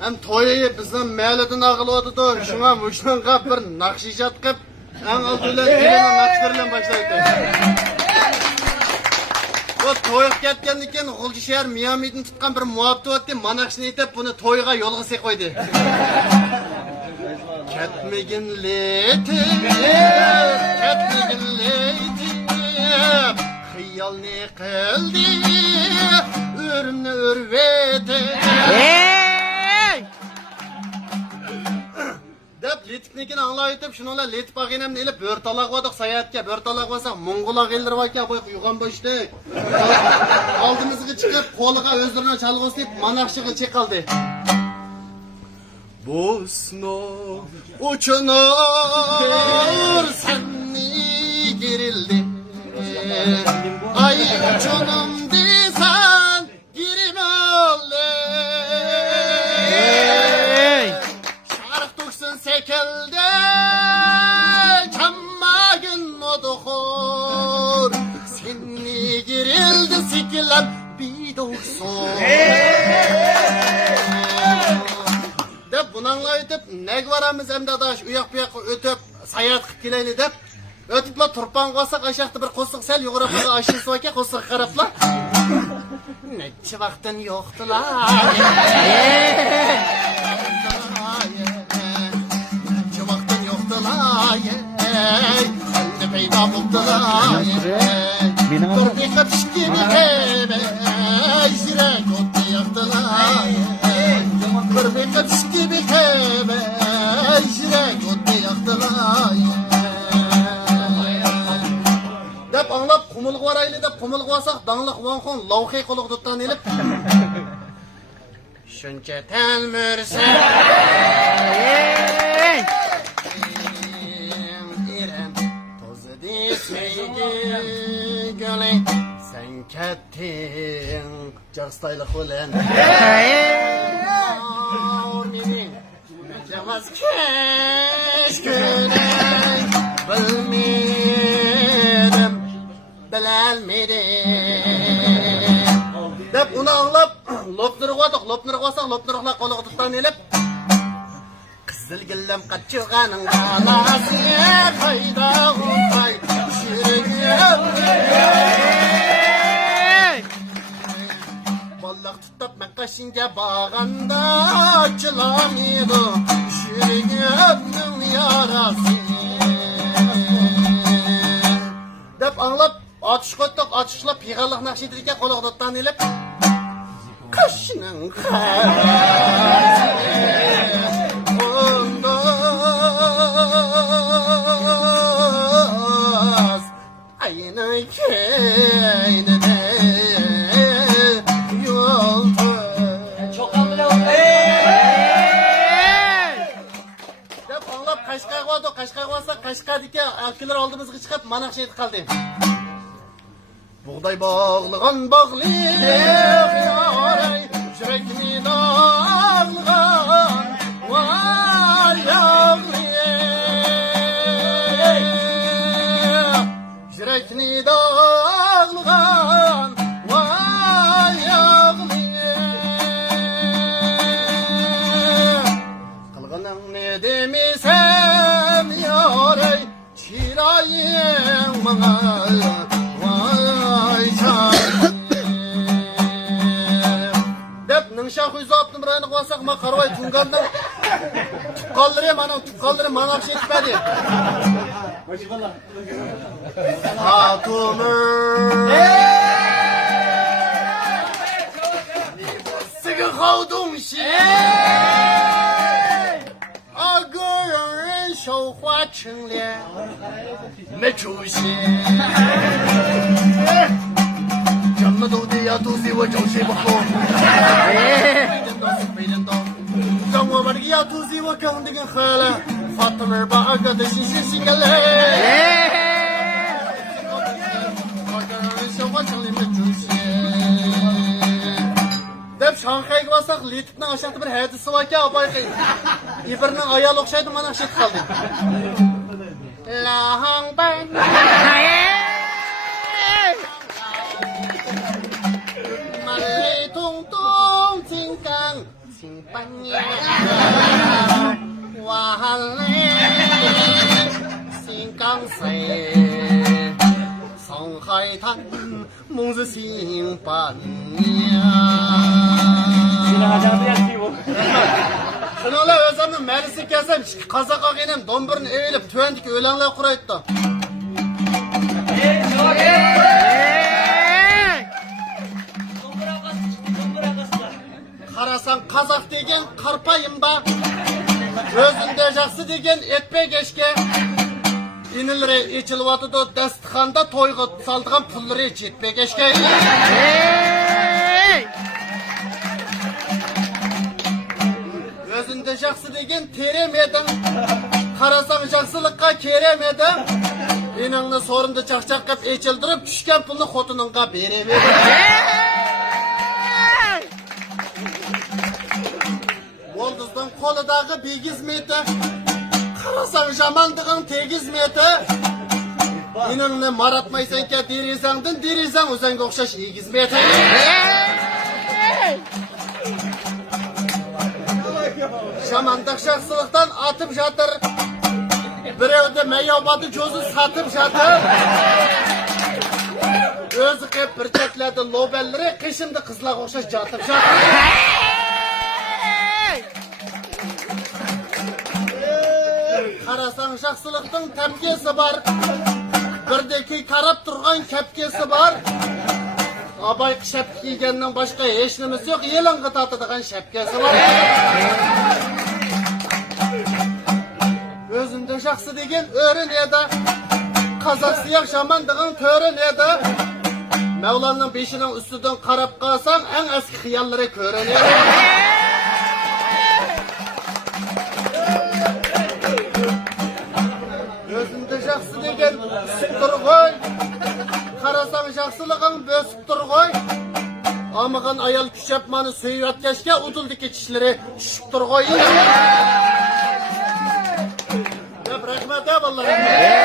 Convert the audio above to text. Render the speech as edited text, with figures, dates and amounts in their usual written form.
Hem toyu bizden mehletin ağıladı da şuna muşlanğa bir nakşişat kıp en altıyla kelime nakşlarıyla başlaydı. O toyup ketkendikken Gulji şehir Miami'den tutkan bir muhabbeti ötті, manakşını etip bunu toyuğa yolgısı koydu. Ketmegin letip, hıyal ne kıldı, ürünü ürvedi. Dep letipnikini anlayıp şununla letip ağinem nelip börtalak vadık sayatke, börtalak vasak Mongol'a geldir vaka boy uygan boştuk. Aldımızı çıkıp koluğa özlerine çalgısı deyip manakşığı çek aldı. Bosna uçunur senni girildi. Ay uçunum desen girme oldu. Şarık tuksun sekildi çammagın odukur. Senni girildi sikilem bir doksun. Bununla ötüp ne varamız hem de daş uyak buyak ötüp sayat kileyli dep ötüpla turpan koysak aşağı bir kosuk sel yuğrafıza aşısı vaki kosuk karapla neçi vaktin yoktular neçi vaktin yoktular elde peyda buldular bir dikkat şikini hebe zirek otu yaktılar bir dikkat şikini hebe zirek otu yaktılar dep anlap kumuluk varaylı dep kumuluk varsak dağlık vankon lavkay koluk tuttan elip şunca telmürse İrem tozu dismeygi göley sen kettin castaylık olan Minin mecamaz keşküley bilmedim bilelmedim dep onu anlap lopnırık vadık lopnırık vasak lopnırıkla koluk tuttan elip Kızıl gillem kaçıganın kalası kayda untay şirin Balık tutup ben kaşınca bağanda açılamıydı şirin ömrüm yarası Dep anlap atış koyduk atışla piğalık nakşedirken koluk tuttan elip Kaşının kalası Aynı keynede yoldu Çok hamile oldu Dep anlap kaşkak vardı kaşkak varsa kaşkak dike akılar aldığımızı çıkıp manak şeydi kaldı Buğday bağlığın bağlı yaray Yürekini dağılgan var yağlı Yürekini dağılgan var yağlı Kılgının ne demisem yaray Çirayım bana vay çayım Dep nınşak yüzü aptım rayını koysak ma karvay tungandan Tukkaldırayım anam tukkaldırayım manam şey etmedi Hatunur Sıkı kovdum şey Agırın şovhua çınliye Meçuşi Canlı doğdu ya tuzi ve çoşi bakon Canlı var ya tuzi ve kandigin khala Fatımır ba arkadaşın şişi gale Dep Şanghay'a basak Letip'nin aşağıda bir hadisi var ki abay kayın İbirinin ayağı okşaydı bana şey kaldı Lahang ben Malay tung tung 金刚 심판이야 와할래 신강세 성하이탄 몽스 심판이야 Şunala özümün meclisi kesem, kazaka giyinem, dombirini eğilip, tüvendik öğlenler kuraydı da. Karasan kazak degen karpayım da, gözünde jaksı degen etpe geçke, inilere içilvatı da dastixanda toyga saldıgan pulları jetpe geçke. Gözünde jaksı degen teremedin, karasan jaksılıkka keremedin, inanını sorunda çakçak kap eçildirip, düşken pulunu xotununga beremedin. Bolduzdan koludagi begizmeti, karasan jamandığın tegizmeti, inanını maratmaysanka derizangdin, derizang o'zanga o'xshash egizmeti. Şamandak şahsılıktan atıp жатыр. Bir evde meyabadı gözü satıp жатыр. Özü kep bir çekledi lobelleri, kışımda kızlar okşaş jatıp жатыр. Karasan şahsılıktın tepkesi var. Birdeki karab turgan kepkesi var. Abay şapka giygenden başka hiç nimesi yok. Yelangı tatıdığın şapkası var. Özünde şahsı degen öğren eda. Kazak siyak şamandığın tören eda. Mevlanın beşinin üstüden karab kalsan en eski hıyalları kören eda. Özünde şahsı degen sıktır koy. Karasan şahsılığın bösüp dur koy. Amıgın ayal küç yapmanı söyüyat keşke uduldaki çişleri şişip dur koy. Ya bırakma da vallahi.